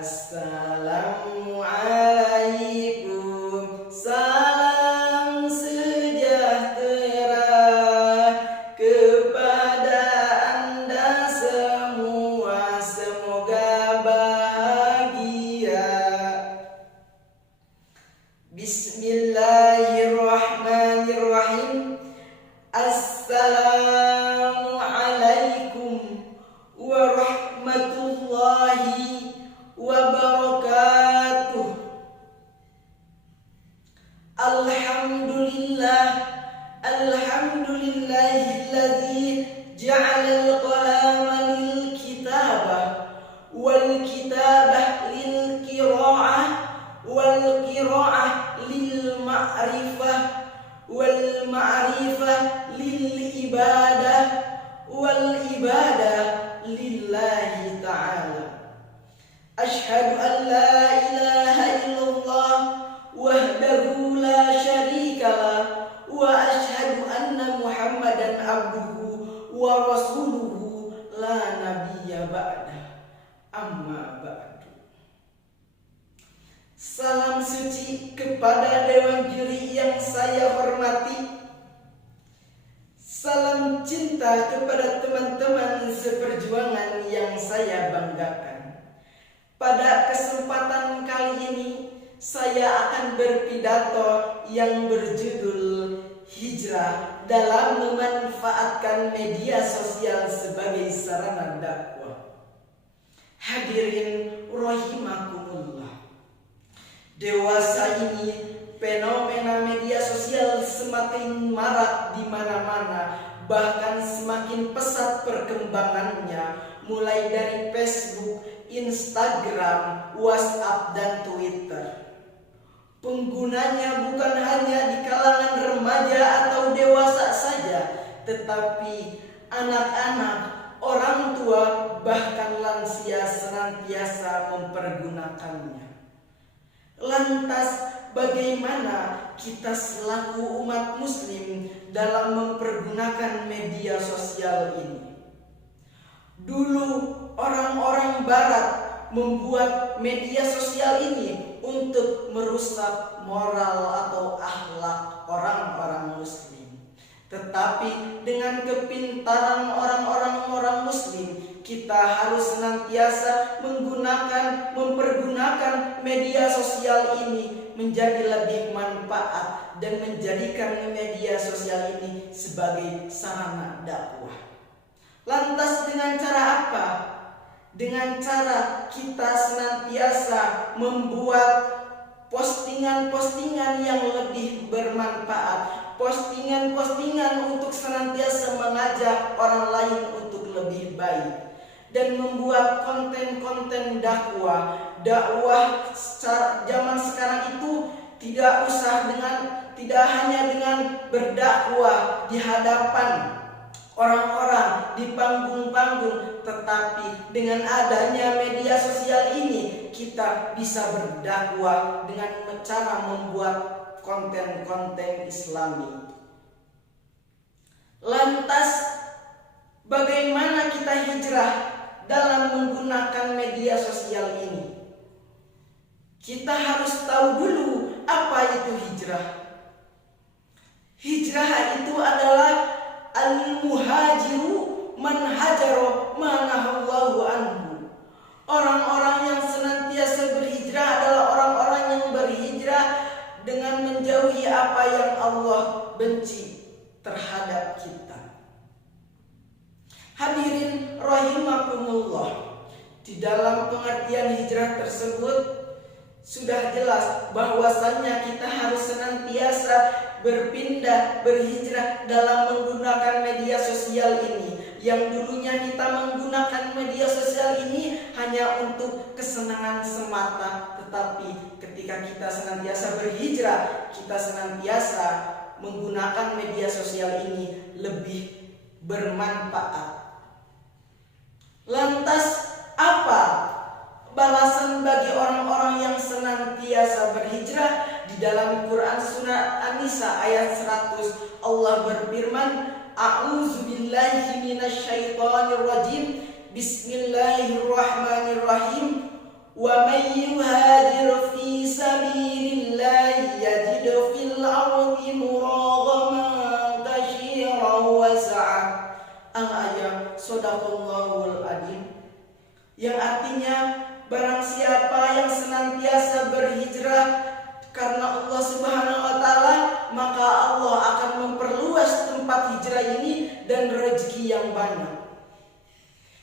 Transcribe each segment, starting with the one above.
Assalamualaikum, salam sejahtera kepada Anda semua, semoga bahagia. Bismillahirrahmanirrahim. Assalamualaikum warahmatullahi wabarakatuh. Alhamdulillahilladzi ja'alal qalama lil kitabah wal kitabah lil qira'ah wal qira'ah lil ma'rifah wal ma'rifah lil ibadah wal ibadah lillahi ta'ala. Asyhadu an la ilaha illallah wahdahu la syarikalah wa asyhadu anna Muhammadan abduhu wa rasuluhu la nabiyya ba'dah. Amma ba'du. Salam suci kepada Dewan Juri yang saya hormati. Salam cinta kepada teman-teman seperjuangan yang saya banggakan. Pada kesempatan kali ini saya akan berpidato yang berjudul Hijrah dalam memanfaatkan media sosial sebagai sarana dakwah. Hadirin rahimakumullah. Dewasa ini fenomena media sosial semakin marak di mana-mana, bahkan semakin pesat perkembangannya, mulai dari Facebook, Instagram, WhatsApp, dan Twitter. Penggunanya bukan hanya di kalangan remaja atau dewasa saja, tetapi anak-anak, orang tua, bahkan lansia senantiasa mempergunakannya. Lantas, bagaimana kita selaku umat muslim dalam mempergunakan media sosial ini? Dulu orang-orang barat membuat media sosial ini untuk merusak moral atau akhlak orang-orang muslim. Tetapi dengan kepintaran orang-orang muslim, kita harus senantiasa mempergunakan media sosial ini menjadi lebih manfaat dan menjadikan media sosial ini sebagai sarana dakwah. Lantas dengan cara apa? Dengan cara kita senantiasa membuat postingan-postingan yang lebih bermanfaat, postingan-postingan untuk senantiasa mengajak orang lain untuk lebih baik, dan membuat konten-konten dakwah zaman sekarang itu tidak hanya dengan berdakwah di hadapan orang-orang di panggung-panggung, tetapi dengan adanya media sosial ini kita bisa berdakwah dengan cara membuat konten-konten Islami. Lantas bagaimana kita hijrah dalam menggunakan media sosial ini? Kita harus tahu dulu apa itu hijrah. Hijrah itu adalah al-muhajiru man hajaro ma nahallahu anhu. Orang-orang yang senantiasa berhijrah adalah orang-orang yang berhijrah dengan menjauhi apa yang Allah benci terhadap kita. Hadirin rahimakumullah. Di dalam pengertian hijrah tersebut sudah jelas bahwasannya kita harus senantiasa berhijrah dalam menggunakan media sosial ini. Yang dulunya kita menggunakan media sosial ini hanya untuk kesenangan semata, tetapi ketika kita senantiasa berhijrah, kita senantiasa menggunakan media sosial ini lebih bermanfaat. Lantas apa balasan bagi orang-orang yang senantiasa berhijrah? Di dalam Quran surah An-Nisa ayat 100 Allah berfirman, A'udzubillahi minasyaitonirrajim. Bismillahirrahmanirrahim. Wa may yuhajir fi sabilillahi yajid fil ardi muraghaman katsiran wa sa'ah. Al-ayat Shadaqallahul Adzim, yang artinya barang siapa yang senantiasa berhijrah karena Allah Subhanahu wa taala, maka Allah akan memperluas tempat hijrah ini dan rezeki yang banyak.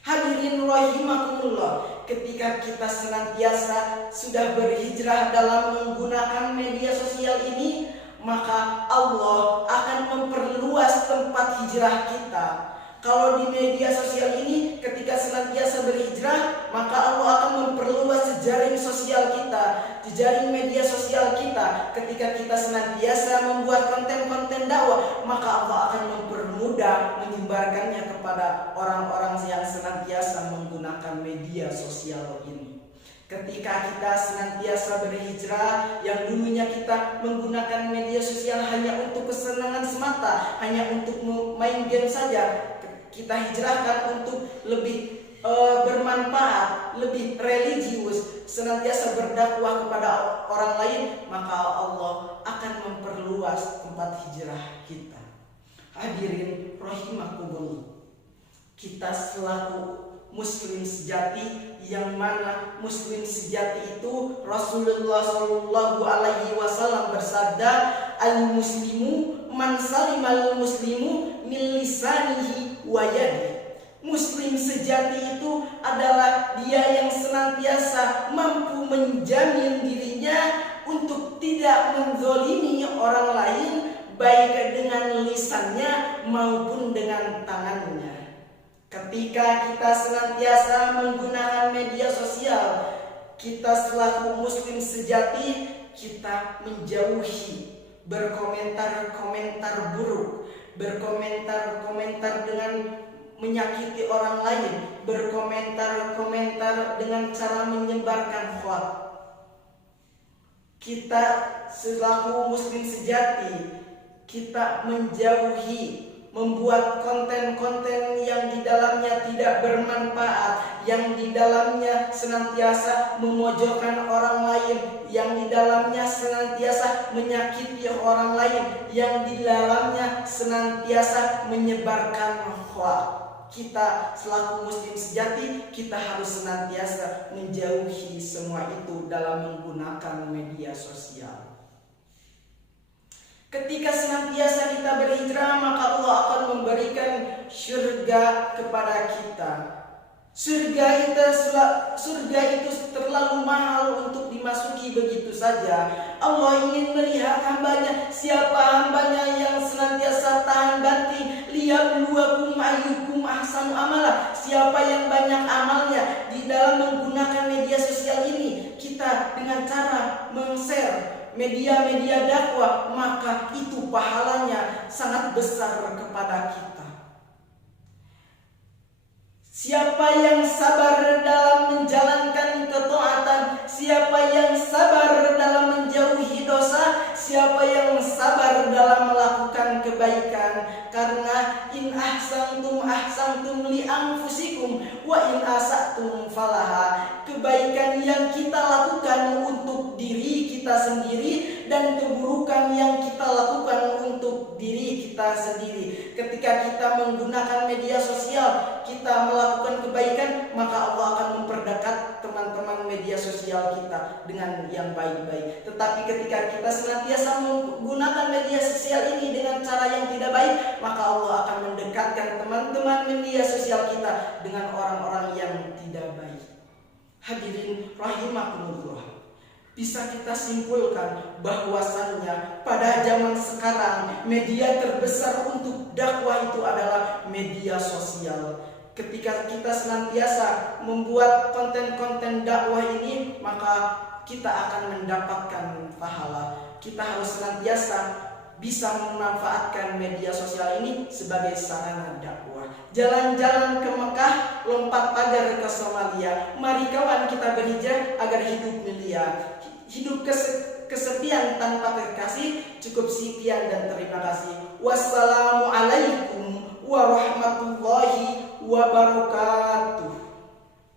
Hadirin rahimakumullah, ketika kita senantiasa sudah berhijrah dalam menggunakan media sosial ini, maka Allah akan memperluas tempat hijrah kita. Kalau di media sosial ini, ketika senantiasa berhijrah, maka Allah akan memperluas jejaring sosial kita, jejaring media sosial kita. Ketika kita senantiasa membuat konten-konten dakwah, maka Allah akan mempermudah menyebarkannya kepada orang-orang yang senantiasa menggunakan media sosial ini. Ketika kita senantiasa berhijrah, yang dulunya kita menggunakan media sosial hanya untuk kesenangan semata, hanya untuk main game saja, kita hijrahkan untuk lebih bermanfaat, lebih religius, senantiasa berdakwah kepada orang lain, maka Allah akan memperluas tempat hijrah kita. Hadirin rahimakumullah, kita selaku muslim sejati, yang mana muslim sejati itu Rasulullah Shallallahu Alaihi Wasallam bersabda, al-muslimu man salimal muslimu min lisanihi wa yadihi. Muslim sejati itu adalah dia yang senantiasa mampu menjamin dirinya untuk tidak menzolimi orang lain, baik dengan lisannya maupun dengan tangannya. Ketika kita senantiasa menggunakan media sosial, kita selaku muslim sejati, kita menjauhi berkomentar-komentar buruk, berkomentar-komentar dengan menyakiti orang lain, berkomentar-komentar dengan cara menyebarkan hoax. Kita selaku muslim sejati, kita menjauhi membuat konten-konten yang di dalamnya tidak bermanfaat, yang di dalamnya senantiasa memojokkan orang lain, yang di dalamnya senantiasa menyakiti orang lain, yang di dalamnya senantiasa menyebarkan hoax. Kita selaku muslim sejati, kita harus senantiasa menjauhi semua itu dalam menggunakan media sosial. Ketika senantiasa kita berhijrah, maka Allah akan memberikan surga kepada kita. Surga itu terlalu mahal untuk dimasuki begitu saja. Allah ingin melihat hambanya, siapa hambanya yang senantiasa tahan banting, liyabluwakum ayyukum ahsanu amala. Siapa yang banyak amalnya di dalam menggunakan media sosial ini, kita dengan cara meng-share media-media dakwah, maka itu pahalanya sangat besar kepada kita. Siapa yang sabar dalam menjalankan ketaatan, siapa yang sabar dalam menjauhi dosa, siapa yang sabar dalam melakukan kebaikan. Karena in ahsantum li anfusikum wa in asatum falaha. Kebaikan yang kita lakukan untuk diri kita sendiri dan keburukan yang kita lakukan untuk diri kita sendiri. Ketika kita menggunakan media sosial, kita melakukan kebaikan, maka Allah akan memperdekat teman-teman media sosial kita dengan yang baik-baik. Tetapi ketika kita senantiasa menggunakan media sosial ini dengan cara yang tidak baik, maka Allah akan mendekatkan teman-teman media sosial kita dengan orang-orang yang tidak baik. Hadirin rahimakumullah, bisa kita simpulkan bahwasannya pada zaman sekarang media terbesar untuk dakwah itu adalah media sosial. Ketika kita senantiasa membuat konten-konten dakwah ini, maka kita akan mendapatkan pahala. Kita harus senantiasa bisa memanfaatkan media sosial ini sebagai sarana dakwah. Jalan-jalan ke Mekah, lompat pagar ke Somalia. Mari kawan kita berhijrah agar hidup mulia. Hidup kesepian tanpa kekasih. Cukup sekian dan terima kasih. Wassalamualaikum warahmatullahi wabarakatuh.